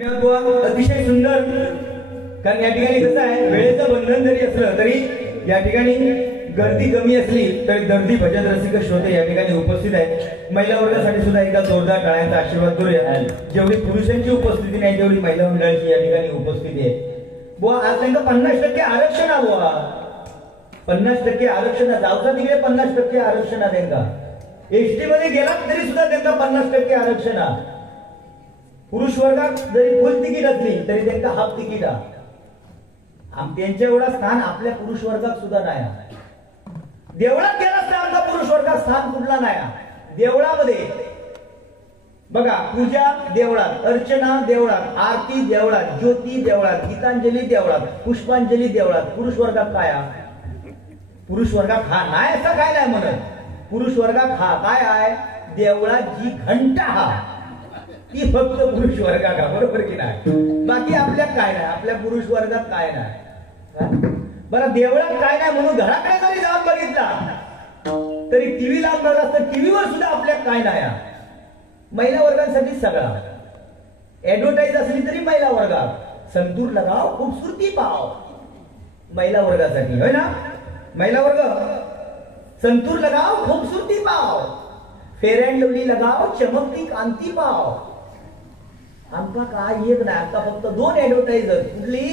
अतिशय सुंदर. कारण या ठिकाणी कसं आहे, वेळेचं बंधन जरी असलं तरी या ठिकाणी गर्दी कमी असली तरी दर्दी भजन रसिक श्रोते या ठिकाणी उपस्थित आहेत. महिला वर्गासाठी सुद्धा एकदा जोरदार टाळ्यांचा आशीर्वाद करूया. जेवढी पुरुषांची उपस्थिती नाही तेवढी महिला मंडळाची या ठिकाणी उपस्थिती आहे. बुवा आज त्यांना 50% आरक्षण आहे. बुवा 50% आरक्षण आहे. जाऊचा तिकडे 50% आरक्षण आहे. त्यांना एसटी मध्ये गेलात तरी सुद्धा त्यांना 50% आरक्षण आहे. पुरुष वर्गात जरी फुल तिकीट असली तरी त्यांचा हाफ तिकीट आहे. त्यांच्या एवढा स्थान आपल्या पुरुष वर्गात सुद्धा नाही. देवळात गेला तर आमचा पुरुष वर्गात स्थान कुठला नाही. देवळामध्ये बघा, पूजा देवळात, अर्चना देवळात, आरती देवळात, ज्योती देवळात, गीतांजली देवळात, पुष्पांजली देवळात. पुरुष वर्गात काय आहे? पुरुष वर्गात हा नाही असं काय नाही म्हणत. पुरुष वर्गात हा काय आहे? देवळात जी घंटा हा ती फक्त पुरुष वर्गात, बरोबर की नाही? बाकी आपल्यात काय नाही. आपल्या पुरुष वर्गात काय नाही. बरं, देवळात काय नाही म्हणून घराकडे जरी जाऊन बघितला तरी टीव्ही लावून बघला तर टीव्हीवर सुद्धा आपल्यात काय नाही. महिला वर्गांसाठी सगळा ऍडव्हर्टाईज असली तरी महिला वर्गात संतूर लगाव खूबसूरती पाव. महिला वर्गासाठी होय ना. महिला वर्ग संतूर लगाव खूबसूरती पाव, फेअर अँड लवली लगाव चमकती कांती पाव. आमका काय एक नाही. आता फक्त 2 ऍडव्हर्टाइजर. कुठली?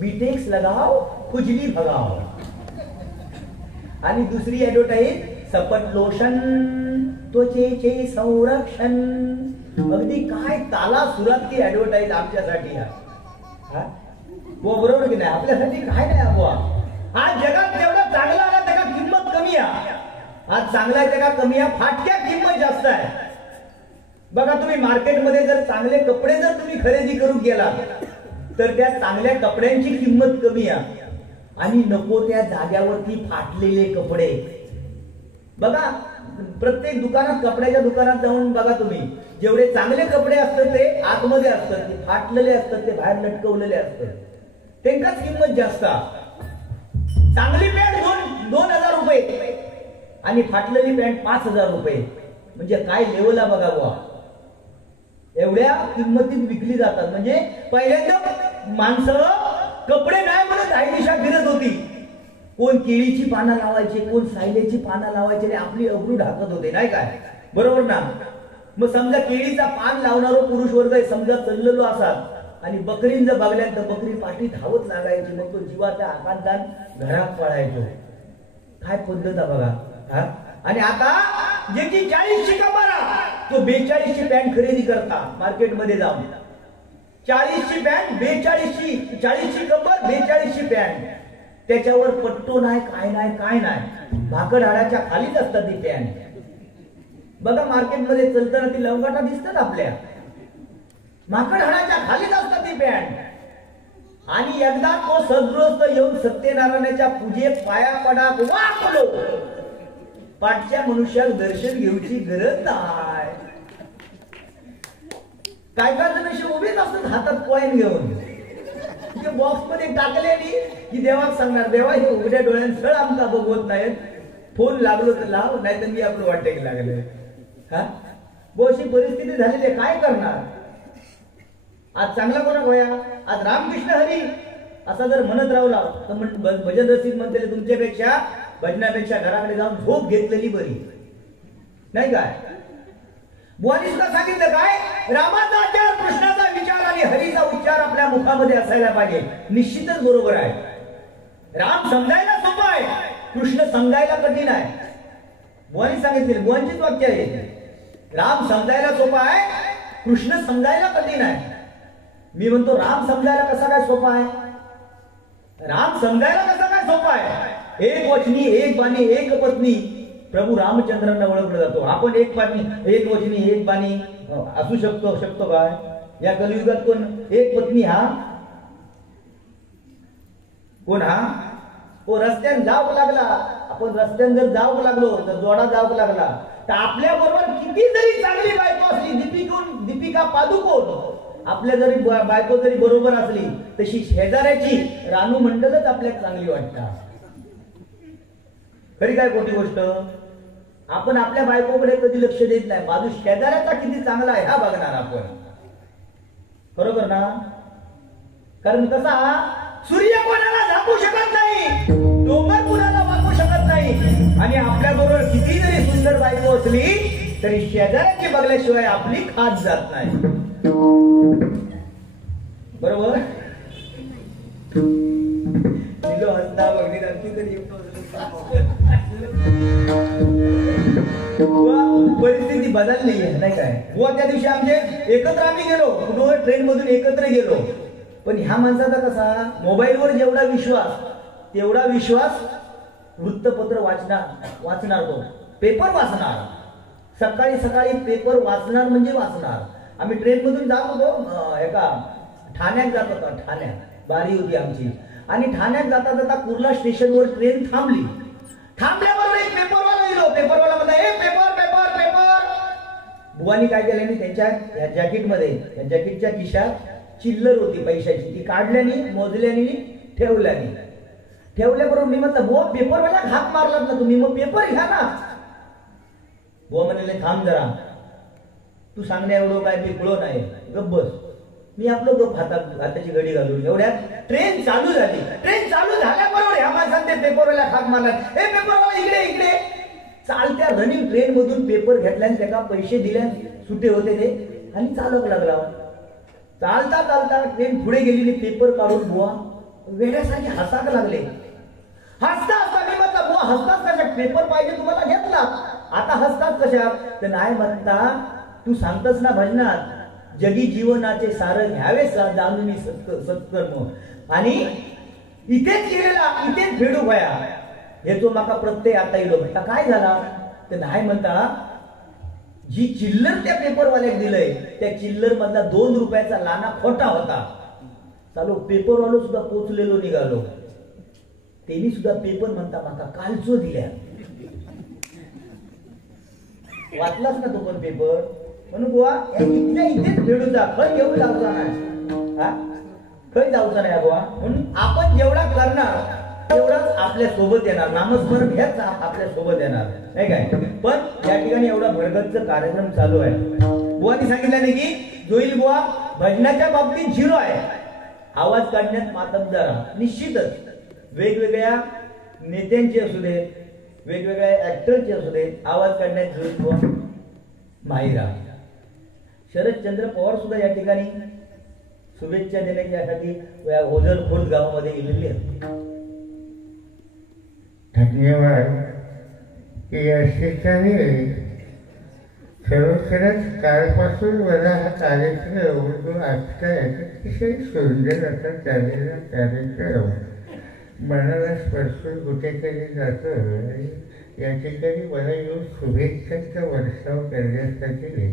बीटेक्स लगाव खुजली भगाव. आणि दुसरी ऍडव्हर्टाइज सपट लोशन त्वचेचे संरक्षण. अगदी काय ताला सुरात ती ऍडव्हर्टाइज आमच्यासाठी आहे. बरोबर की नाही? आपल्यासाठी काय नाही. बुवा आज जगात तेवढं चांगलं आला त्याला किंमत कमी आहे. आज चांगला आहे त्याला कमी आहे. फाटक्या किंमत जास्त आहे. बघा, तुम्ही मार्केटमध्ये जर चांगले कपडे जर तुम्ही खरेदी करून गेला तर त्या चांगल्या कपड्यांची किंमत कमी आहे आणि नको त्या जाग्यावरती फाटलेले कपडे. बघा, प्रत्येक दुकानात, कपड्याच्या दुकानात जाऊन बघा तुम्ही, जेवढे चांगले कपडे असतात ते आतमध्ये असतात, ते फाटलेले असतात, ते बाहेर लटकवलेले असतात. त्यांच्याच किंमत जास्त. चांगली पॅन्ट 2,000 रुपये आणि फाटलेली पॅन्ट 5,000 रुपये. म्हणजे काय लेवल बघा बुवा. एवढ्या किंमतीत विकली जातात. म्हणजे पहिल्यांदा माणसं कपडे नाही म्हणत आईनिशा फिरत होती. कोण केळीची पानं लावायचे, कोण सायलेची पानं लावायचे आणि आपली अब्रू ढाकत होते, नाही काय? बरोबर ना? मग समजा केळीचा पान लावणारा पुरुष वर्ग समजा चाललेलो असाल आणि बकरीन जर बघल्यानंतर बकरी पाठी धावत लागायची. मग तो जीवाच्या आकांतान घरात पळायचो. काय पद्धत आहे बघा. आणि आता ज्याची 40ची कमारा तो 42ची पॅन्ट खरेदी करता मार्केटमध्ये जाऊन. 40ची पॅन्ट 42ची, 40ची कंबर 42ची पॅन्ट. त्याच्यावर पट्टो नाही, काय नाही, काय नाही. भाकड हाडाच्या खालीच असतात ती पॅन्ट. बघा, मार्केटमध्ये चलताना ती लवंगाटा दिसतात आपल्या. भाकड हाडाच्या खालीच असतात ती पॅन्ट. आणि एकदा तो सद्गृहस्थ येऊन सत्यनारायणाच्या पूजेत पाया पडा वाकलो, पाठच्या मनुष्याला दर्शन घेऊची गरज नाही. काय काय जण असे उभेच असतात हातात कॉइन घेऊन. ते बॉक्स मध्ये टाकलेली की देवाक सांगणार, देवा हे उघड्या डोळ्यात सळ आमचा बघवत नाहीत. फोन लागलो तर लाव, नाहीतर मी आपलं वाटे की लागले. अशी परिस्थिती झालेली, काय करणार? आज चांगला कोणा गोया, आज रामकृष्ण हरी असा जर म्हणत राहला तर भजन रसिक म्हणते तुमच्यापेक्षा भजनापेक्षा घराकडे जाऊन झोप घेतलेली बरी, नाही काय? बुवानी सुद्धा सांगितलं काय, रामाचा आचार, कृष्णाचा विचार आणि हरीचा उच्चार आपल्या मुखामध्ये असायला पाहिजे. निश्चितच बरोबर आहे. राम समजायला सोपं आहे, कृष्ण समजायला कठीण आहे. बुवानी सांगितले, बुवांचीच वाक्य आहे. राम समजायला सोपा आहे, कृष्ण समजायला कठीण आहे. मी म्हणतो राम समजायला कसा काय सोपा आहे? राम समजायला कसा काय सोपा आहे? एक वचनी, एक बाणी, एक पत्नी प्रभू रामचंद्रांना ओळखलं जातो. आपण एक बाणी, एक वचनी, एक बाणी असू शकतो काय? या कलियुगात कोण एक पत्नी हा? कोण हा? रस्त्याने जावं लागला, आपण रस्त्याने जर जावं लागलो तर जोडा जावं लागला तर आपल्या बरोबर किती जरी चांगली बायको असली, दीपिका पादुकोण आपल्या जरी बायको जरी बरोबर असली तशी शेजाऱ्याची रानू मंडलच आपल्याला चांगली वाटतात. खरी काय खोटी गोष्ट? आपण आपल्या बायकोकडे कधी लक्ष देत नाही. बाजू शेजाऱ्याचा किती चांगला आहे हा बघणार आपण. बरोबर ना? कारण कसा सूर्य कोणाला झाकू शकत नाही, डोंगर कुणाला वाकू शकत नाही, आणि आपल्या बरोबर किती जरी सुंदर बायको असली तरी शेजाऱ्याची बघल्याशिवाय आपली खात जात नाही. बरोबर? हसता बघली तरी परिस्थिती बदलली आहे नाही काय. व त्या दिवशी आमचे एकत्र आम्ही गेलो, कुठं ट्रेन मधून एकत्र गेलो, पण ह्या माणसाचा कसा मोबाईलवर जेवढा विश्वास तेवढा विश्वास वृत्तपत्र वाचणार तो पेपर वाचणार, सकाळी सकाळी पेपर वाचणार म्हणजे वाचणार. आम्ही ट्रेन मधून जात होतो, एका ठाण्यात जात होता, ठाण्यात बारी होती आमची, आणि ठाण्यात जाता जाता कुर्ला स्टेशनवर ट्रेन थांबली. थांबल्याबरोबर एक पेपरवाला येलो, पेपरवाला म्हणला ए पेपर पेपर पेपर. बुवानी काय केल्याने त्यांच्या जॅकेटमध्ये, त्या जॅकेटच्या खिशात चिल्लर होती पैशाची, ती काढल्याने मोजल्याने ठेवल्याबरोबर मी म्हटलं बुवा पेपरवाला हात मारलात ना तुम्ही, मग पेपर घ्या ना. बुवा म्हणले थांब जरा, तू सांगण्या एवढं काय पिकळो नाही, गप्प बस. मी आपलं गप हाताची घडी घालून एवढ्यात ट्रेन चालू झाली. ट्रेन चालू झाल्याबरोबर ह्या माणसाने पेपरवाला हात मारला, हे पेपरवाला इकडे इकडे. चालत्या रनिंग ट्रेन मधून पेपर घेतल्याने त्याला पैसे दिल्या, सुटे होते ते, आणि चालक लागला. चालता चालता ट्रेन पुढे गेली, पेपर काढून बुवा वेड्यासारखे हसायला लागले. हसता हसता मी म्हटलं बुवा हसताच कशा, पेपर पाहिजे तुम्हाला घेतला, आता हसताच कशा. तर नाही म्हणता तू सांगतस ना भजनात, जगी जीवनाचे सार घ्यावे जाणून सत्कर्म, आणि इथेच गेलेला इथेच फेडू भया, हे तो माका प्रत्यय आता येलो. म्हणता काय झाला, तर नाही म्हणता जी चिल्लर त्या पेपरवाल्याक दिलंय त्या चिल्लर मधला 2 रुपयाचा लाना खोटा होता. चालू पेपरवालो सुद्धा पोचलेलो निघालो, त्यांनी सुद्धा पेपर म्हणता माका कालचो दिल्या. वाचलाच ना तो पण पेपर, म्हणून बुवा इथल्या इथेच भेडूचा, खय घेऊन जाऊचा नाही, खय जाऊचा नाही बुवा. म्हणून आपण जेवढा करणार तेवढाच आपल्या सोबत येणार, नामस्मरण हेच आपल्या सोबत येणार नाही काय. पण या ठिकाणी एवढा भरगच्च कार्यक्रम चालू आहे. बुवानी सांगितलं नाही की जोईल बुवा भजनाच्या बाबतीत 0 आहे, आवाज काढण्यात मातब्बर. निश्चितच वेगवेगळ्या नेत्यांचे असू देत, वेगवेगळ्या ऍक्टरचे असू देत, आवाज काढण्यात जोईल बुवा माहिरा. शरदचंद्र पवार सुद्धा या ठिकाणी शुभेच्छा देण्यासाठी ओझर खुर्द गावामध्ये गेलेली आहेत. धन्यवाद. या ठिकाणी खरोखरच कालपासून मला हा कार्यक्रम जो आजचा अतिशय सुंदर असा चाललेला कार्यक्रम मनाला स्पर्शून कुठेतरी जातो. या ठिकाणी मला येऊन शुभेच्छांचा वर्षाव करण्यासाठी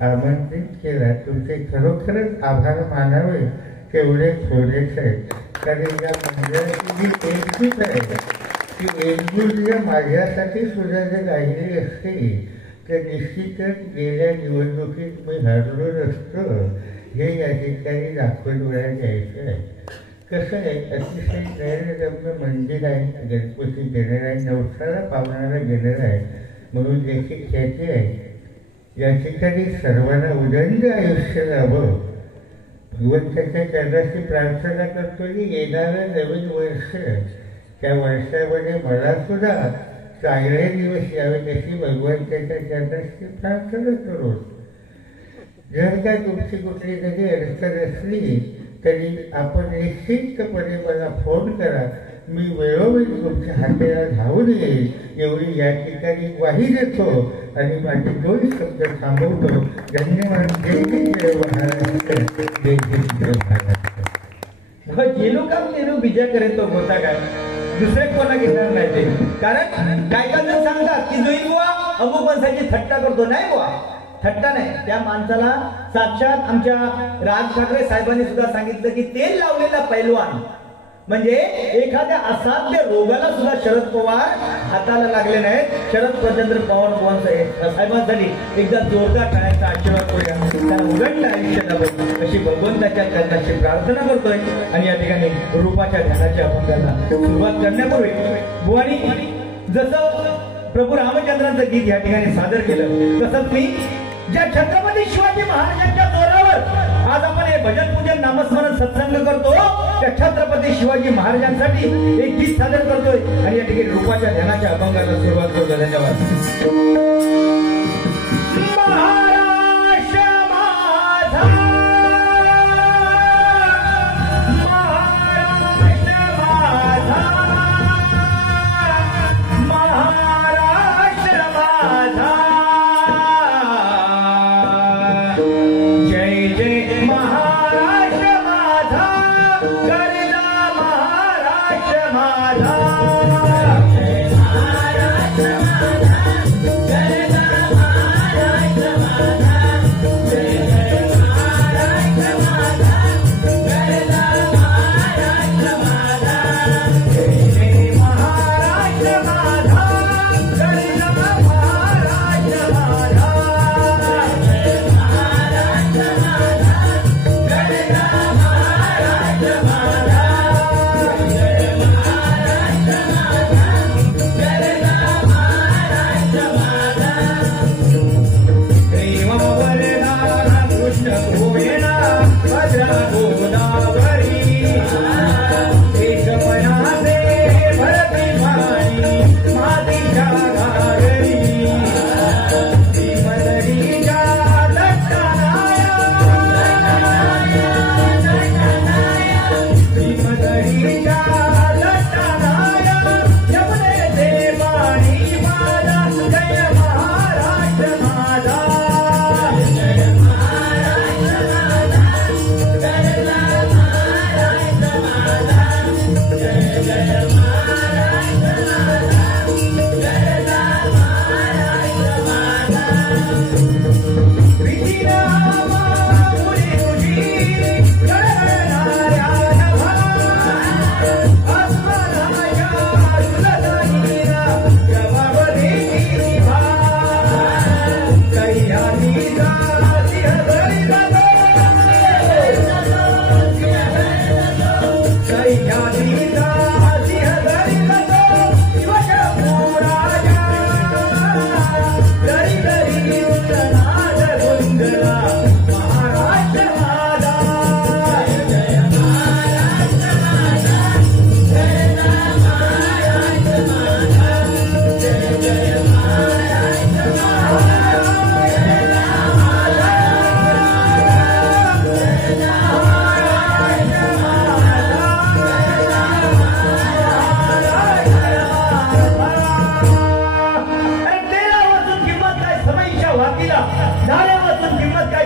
आमंत्रित केला. तुमचे खरोखरच आभार मानावे तेवढे थोडेच आहेत. कारण या मंडळाची जी एकजूट आहे ती एकजूट जर माझ्यासाठी सुद्धा जर राहिली असते तर निश्चितच गेल्या निवडणुकीत मी हरलो नसतो हे या ठिकाणी दाखवून वेळा द्यायचं आहे. कसं आहे, अतिशय नैरम्य मंदिर आहे, गणपती गेलेला आहे, नवसाला पावणारा गेलेला आहे, म्हणून त्याची ख्याती आहे. या ठिकाणी सर्वांना उदंड आयुष्य लाभो भगवंताच्या चरणाशी प्रार्थना करतो की येणारं नवीन वर्ष त्या वर्षामध्ये मला सुद्धा चांगले दिवस यावे त्याची भगवंताच्या चरणाशी प्रार्थना करू. जर का तुमची कुठली तरी अडचण असली तरी आपण निश्चितपणे मला फोन करा, मी वेळोवेळी तुमच्या हाताला धावून येईल एवढी या ठिकाणी ग्वाही देतो आणि माझे 2 शब्द थांबवतो. धन्यवाद. जय जय महाराष्ट्र, जय जय महाराष्ट्र. गेलो का गेलो बीजा करेल तो होता काय, दुसरे कोणा घेणार नाही ते. कारण काय काय जण सांगतात की जोईल बुवा अमुक माणसाची थट्टा करतो. नाही बुवा, थट्टा नाही. त्या माणसाला साक्षात आमच्या राज ठाकरे साहेबांनी सुद्धा सांगितलं की तेल लावलेला पैलवान म्हणजे एखाद्या असाध्य रोगाला सुद्धा शरद पवार हाताला लागले नाहीत. शरद प्रचंड पवार साहेबांसाठी एकदा जोरदार टाळ्यांचा आशीर्वाद करूया, त्यांना उघडलं आयुष्य लाभो अशी भगवंताच्या चरणाची प्रार्थना करतोय. आणि या ठिकाणी रूपाच्या ध्यानाची आपण त्यांना सुरुवात करण्यापूर्वी बुवानी जसं प्रभू रामचंद्रांचं गीत या ठिकाणी सादर केलं तसंच मी ज्या छत्रपती शिवाजी महाराजांच्या जोरावर आज आपण हे भजन नामस्मरण सत्संग करतो त्या छत्रपती शिवाजी महाराजांसाठी एक गीत सादर करतोय आणि या ठिकाणी रूपाच्या ध्यानाच्या अभंगाला सुरुवात करतो. धन्यवाद.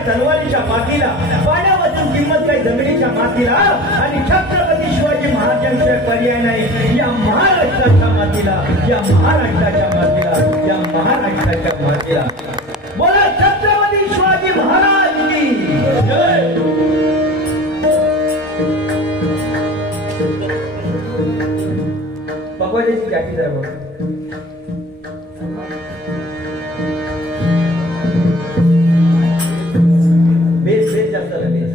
तलवारीच्या मातीला, पाण्यावाचून किंमत काय जमिनीच्या मातीला, आणि छत्रपती शिवाजी महाराजांचा पर्याय नाही या महाराष्ट्राच्या मातीला, या महाराष्ट्राच्या मातीला, या महाराष्ट्राच्या मातीला. बोला छत्रपती शिवाजी महाराज की जय. पकवायची गाठी जरा बघा. जास्त लागेल.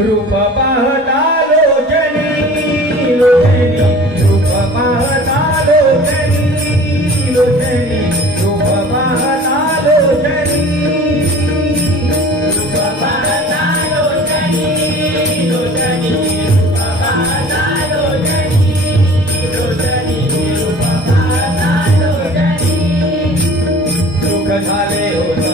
रूप पाहता लोचनी लोचनी, रूप पाहता लोचनी लोचनी, रूप पाहता लोचनी, रूप पाहता लोचनी लोचनी, रूप पाहता लोचनी लोचनी, रूप पाहता लोचनी. दुःख झाले हो